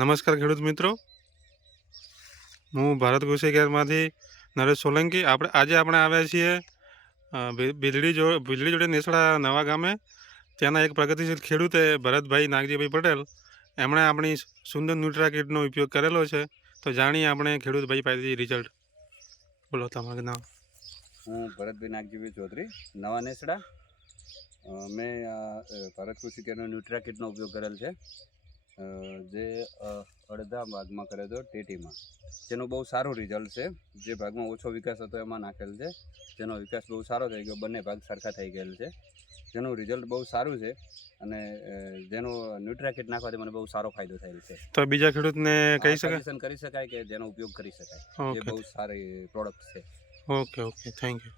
નમસ્કાર ખેડૂત મિત્રો. હું ભારત કૃષિ કેરમાંથી નરેશ સોલંકી. આપણે આજે આપણે આવ્યા છીએ ભીલડી જો ભીલડી જોડે નેસડા નવા ગામે. ત્યાંના એક પ્રગતિશીલ ખેડૂતે ભરતભાઈ નાગજીભાઈ પટેલ, એમણે આપણી સુંદર ન્યુટ્રા કીટનો ઉપયોગ કરેલો છે. તો જાણીએ આપણે ખેડૂતભાઈ પાસેથી રિઝલ્ટ બોલો તમારું નામ. હું ભરતભાઈ નાગજીભાઈ ચૌધરી, નવા નેસડા. મેં ભારત કૃષિ કેરનો ન્યુટ્રા કીટનો ઉપયોગ કરેલ છે. જે અડધા ભાગમાં કર્યો હતો ટીટીમાં. જેનું બહુ સારું રિઝલ્ટ છે. જે ભાગમાં ઓછો વિકાસ હતો એમાં નાખેલ છે. જેનો વિકાસ બહુ સારો થઈ ગયો બંને ભાગ સરખા થઈ ગયેલ છે. જેનું રિઝલ્ટ બહુ સારું છે અને જેનો ન્યુટ્રાકીટ નાખવાથી મને બહુ સારો ફાયદો થયેલ છે. તો બીજા ખેડૂતને કહી શકાય? કરી શકાય કે જેનો ઉપયોગ કરી શકાય. જે બહુ સારી પ્રોડક્ટ છે. Okay okay thank you